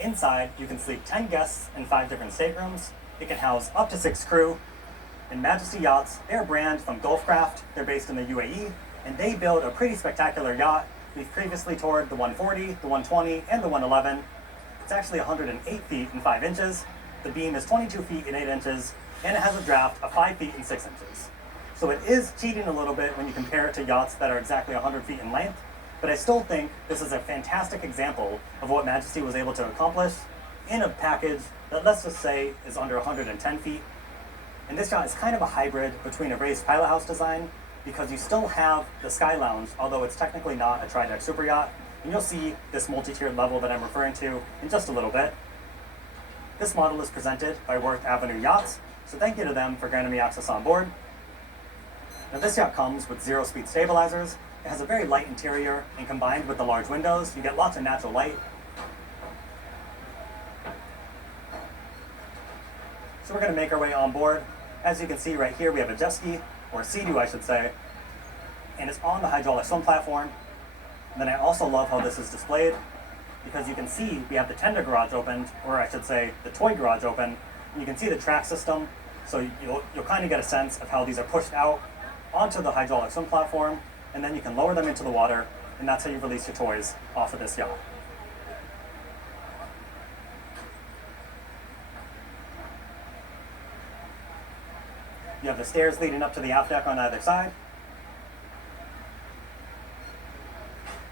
Inside, you can sleep 10 guests in 5 different staterooms. It can house up to 6 crew. And Majesty Yachts, they're a brand from Gulfcraft. They're based in the UAE, and they build a pretty spectacular yacht. We've previously toured the 140, the 120, and the 111. It's actually 108 feet and 5 inches. The beam is 22 feet and 8 inches, and it has a draft of 5 feet and 6 inches. So it is cheating a little bit when you compare it to yachts that are exactly 100 feet in length, but I still think this is a fantastic example of what Majesty was able to accomplish in a package that, let's just say, is under 110 feet. And this yacht is kind of a hybrid between a raised pilot house design, because you still have the Sky Lounge, although it's technically not a tri-deck super yacht, and you'll see this multi-tiered level that I'm referring to in just a little bit. This model is presented by Worth Avenue Yachts, so thank you to them for granting me access on board. Now this yacht comes with 0-speed stabilizers. It has a very light interior, and combined with the large windows, you get lots of natural light. So we're going to make our way on board. As you can see right here, we have a jet ski, or a Sea-Doo I should say, and it's on the hydraulic swim platform. And then I also love how this is displayed, because you can see we have the tender garage opened, or I should say the toy garage open, and you can see the track system, so you'll kind of get a sense of how these are pushed out onto the hydraulic swim platform, and then you can lower them into the water, and that's how you release your toys off of this yacht. You have the stairs leading up to the aft deck on either side.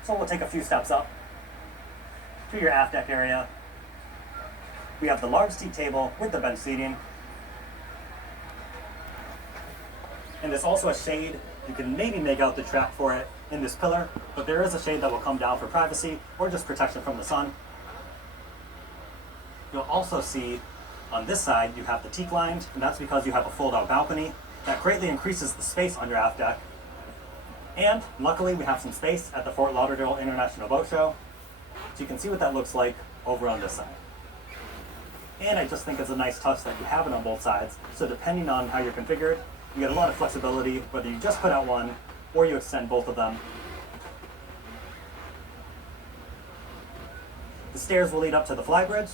So we'll take a few steps up to your aft deck area. We have the large teak table with the bench seating. And there's also a shade. You can maybe make out the track for it in this pillar, but there is a shade that will come down for privacy or just protection from the sun. You'll also see on this side you have the teak lined, and that's because you have a fold-out balcony that greatly increases the space on your aft deck. And luckily we have some space at the Fort Lauderdale International Boat Show, so you can see what that looks like over on this side. And I just think it's a nice touch that you have it on both sides, so depending on how you're configured, you get a lot of flexibility, whether you just put out one or you extend both of them. The stairs will lead up to the flybridge.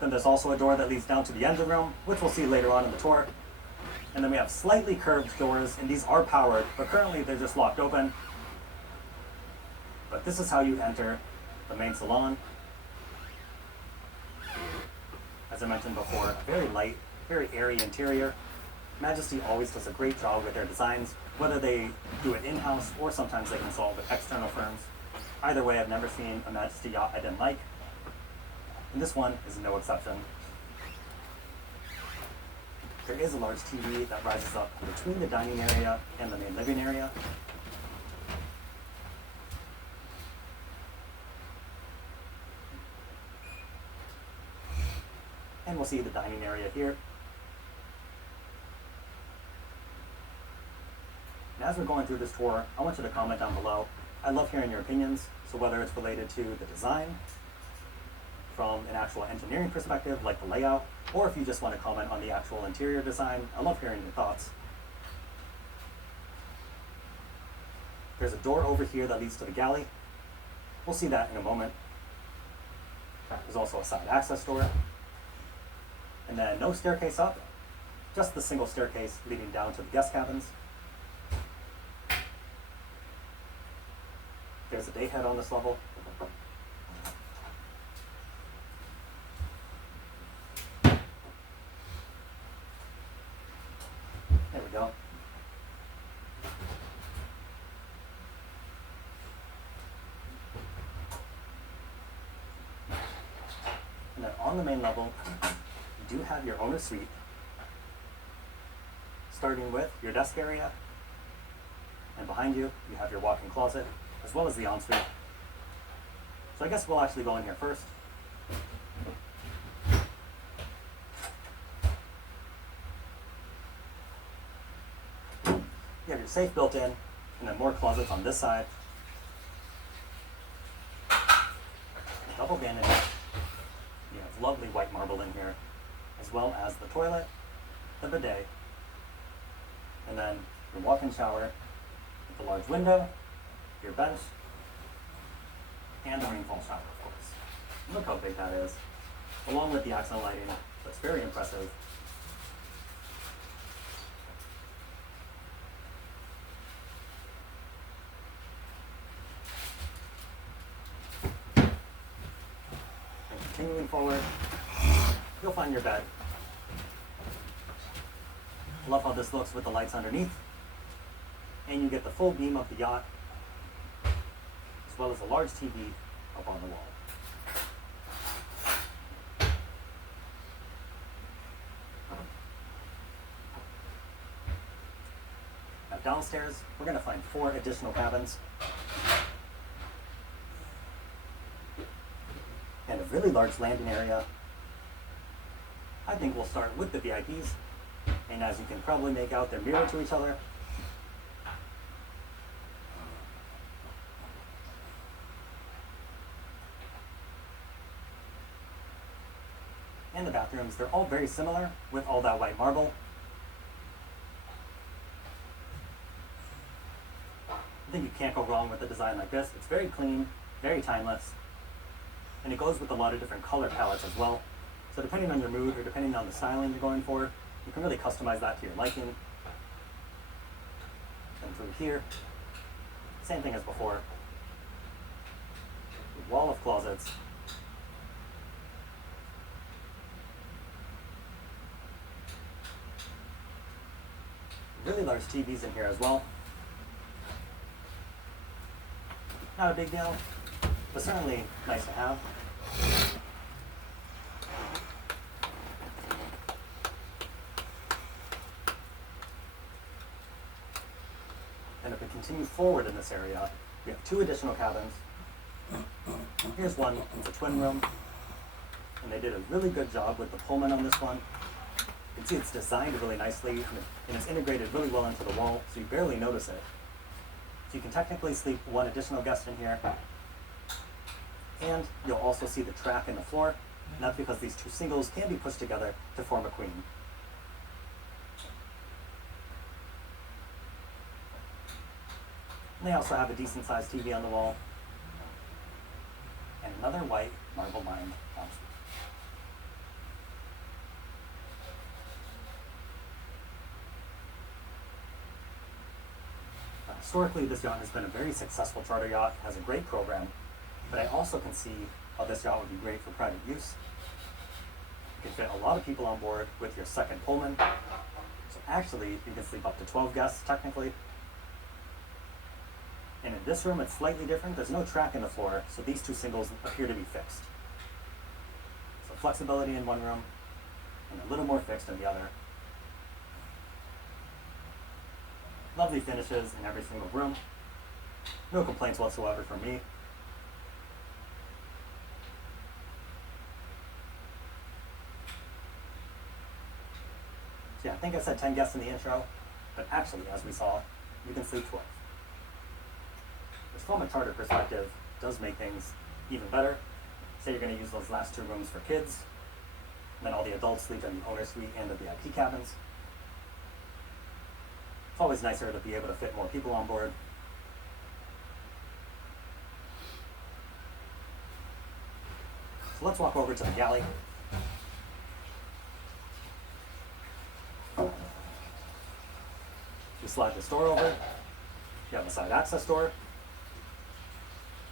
Then there's also a door that leads down to the engine room, which we'll see later on in the tour. And then we have slightly curved doors, and these are powered, but currently they're just locked open. But this is how you enter the main salon. As I mentioned before, very light, very airy interior. Majesty always does a great job with their designs, whether they do it in-house or sometimes they consult with external firms. Either way, I've never seen a Majesty yacht I didn't like, and this one is no exception. There is a large TV that rises up between the dining area and the main living area. And we'll see the dining area here. And as we're going through this tour, I want you to comment down below. I love hearing your opinions, so whether it's related to the design, from an actual engineering perspective, like the layout, or if you just want to comment on the actual interior design, I love hearing your thoughts. There's a door over here that leads to the galley. We'll see that in a moment. There's also a side access door. And then no staircase up, just the single staircase leading down to the guest cabins. There's a day head on this level. There we go. And then on the main level, you do have your owner's suite, starting with your desk area, and behind you, you have your walk-in closet, as well as the ensuite. So I guess we'll actually go in here first. You have your safe built in, and then more closets on this side. Double vanity. You have lovely white marble in here, as well as the toilet, the bidet, and then your walk-in shower with the large window, your bench, and the rainfall shower, of course. Look how big that is. along with the accent lighting. So it's very impressive. And continuing forward, you'll find your bed. Love how this looks with the lights underneath. And you get the full beam of the yacht, as well as a large TV up on the wall. Now downstairs, we're going to find 4 additional cabins. And a really large landing area. I think we'll start with the VIPs. And as you can probably make out, they're mirrored to each other. And the bathrooms, they're all very similar with all that white marble. I think you can't go wrong with a design like this. It's very clean, very timeless, and it goes with a lot of different color palettes as well. So depending on your mood or depending on the styling you're going for, you can really customize that to your liking. And through here, same thing as before. Wall of closets. Really large TVs in here as well. Not a big deal, but certainly nice to have. And if we continue forward in this area, we have 2 additional cabins. Here's one, it's a twin room, and they did a really good job with the Pullman on this one. You can see it's designed really nicely, and it's integrated really well into the wall, so you barely notice it. So you can technically sleep 1 additional guest in here, and you'll also see the track in the floor, and that's because these 2 singles can be pushed together to form a queen. And they also have a decent sized TV on the wall, and another white marble lined ensuite. Historically, this yacht has been a very successful charter yacht, has a great program, but I also can see how this yacht would be great for private use. You can fit a lot of people on board with your second Pullman. So actually, you can sleep up to 12 guests, technically. And in this room, it's slightly different. There's no track in the floor, so these 2 singles appear to be fixed. So flexibility in one room, and a little more fixed in the other. Lovely finishes in every single room. No complaints whatsoever from me. So yeah, I think I said 10 guests in the intro, but actually, as we saw, you can sleep 12. Which from a charter perspective does make things even better. Say you're going to use those last 2 rooms for kids, and then all the adults sleep in the owner suite and the VIP cabins. It's always nicer to be able to fit more people on board. So let's walk over to the galley. You slide this door over. You have a side access door.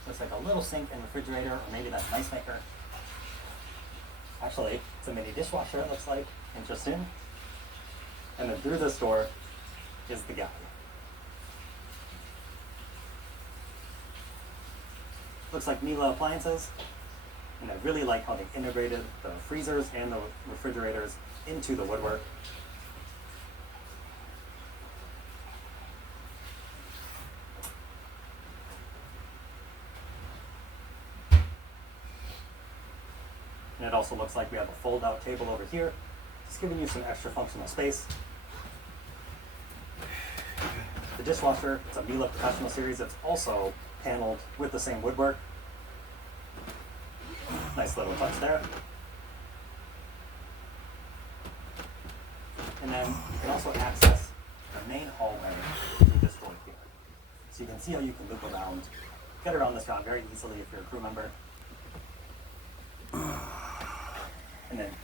Looks like a little sink and refrigerator, or maybe that's an ice maker. Actually, it's a mini dishwasher, it looks like. Interesting. And then through this door is the galley. Looks like Miele appliances, and I really like how they integrated the freezers and the refrigerators into the woodwork. And it also looks like we have a fold-out table over here, just giving you some extra functional space. The dishwasher, it's a Miele Professional Series. It's also paneled with the same woodwork. Nice little touch there. And then you can also access the main hallway through this door here. So you can see how you can loop around, get around this yacht very easily if you're a crew member. and then